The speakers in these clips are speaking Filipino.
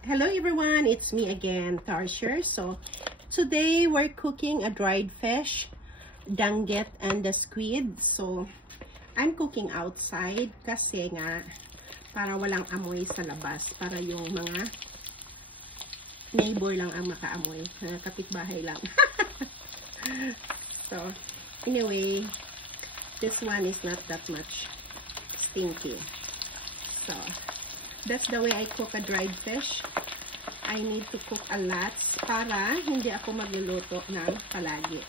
Hello everyone, it's me again, Tarsher. So today we're cooking a dried fish, danggit and the squid. So I'm cooking outside kasi nga para walang amoy sa labas, para yung mga neighbor lang ang makaamoy, kapitbahay lang. So anyway, this one is not that much stinky. So that's the way I cook a dried fish. I need to cook a lot para hindi ako magluluto ng palagi.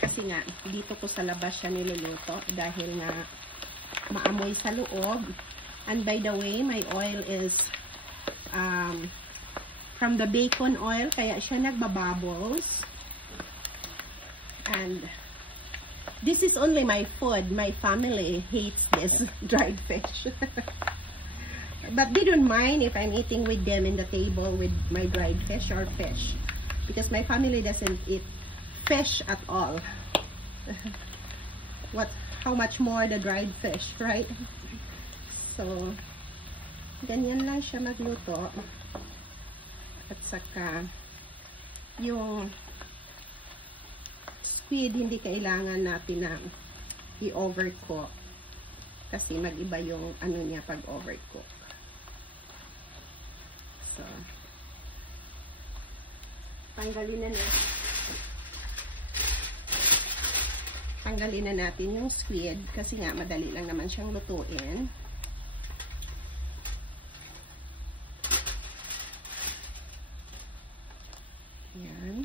Kasi nga, dito ko sa labas siya niluluto dahil nga maamoy sa loob. And by the way, my oil is from the bacon oil, kaya siya nagbabubbles. And this is only my food. My family hates this dried fish. But they don't mind if I'm eating with them in the table with my dried fish or fish. Because my family doesn't eat fish at all. How much more the dried fish, right? So, ganyan lang siya magluto. At saka, yung squid, hindi kailangan natin na i-overcook. Kasi mag-iba yung ano niya pag overcook. So, tanggalin na natin yung squid kasi nga madali lang naman siyang lutuin. Yan.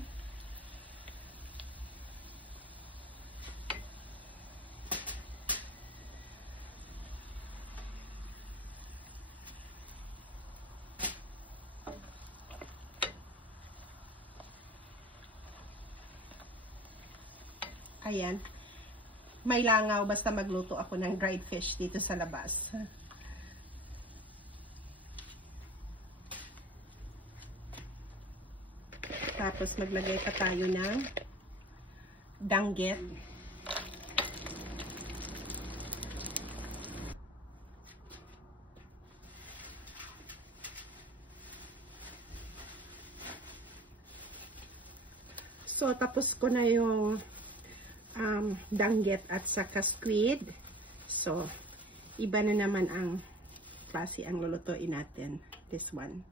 Ayan. May langaw basta magluto ako ng dried fish dito sa labas. Tapos maglagay pa tayo ng danggit. So, tapos ko na yung danggit at saka squid. So, iba na naman ang klase ang lulutuin natin. This one.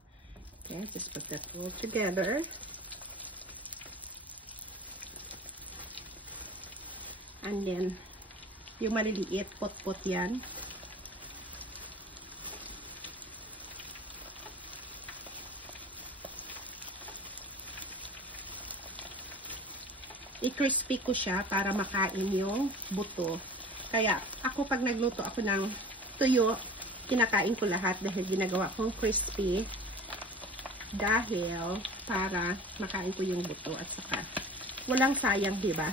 Okay, just put that all together. And then, yung maliliit, pot-pot yan. I-crispy ko siya para makain yung buto. Kaya, ako pag nagluto ako ng tuyo, kinakain ko lahat dahil ginagawa kong crispy. Dahil, para makain ko yung buto at saka walang sayang, diba?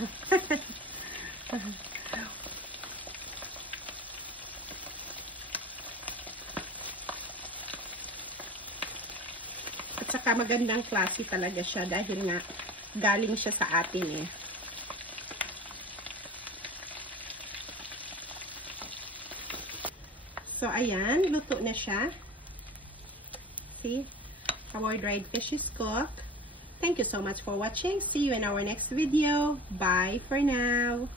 At saka magandang klase talaga siya dahil nga galing siya sa atin eh. So, ayan. Luto na siya. See? Our dried fish is cooked. Thank you so much for watching. See you in our next video. Bye for now.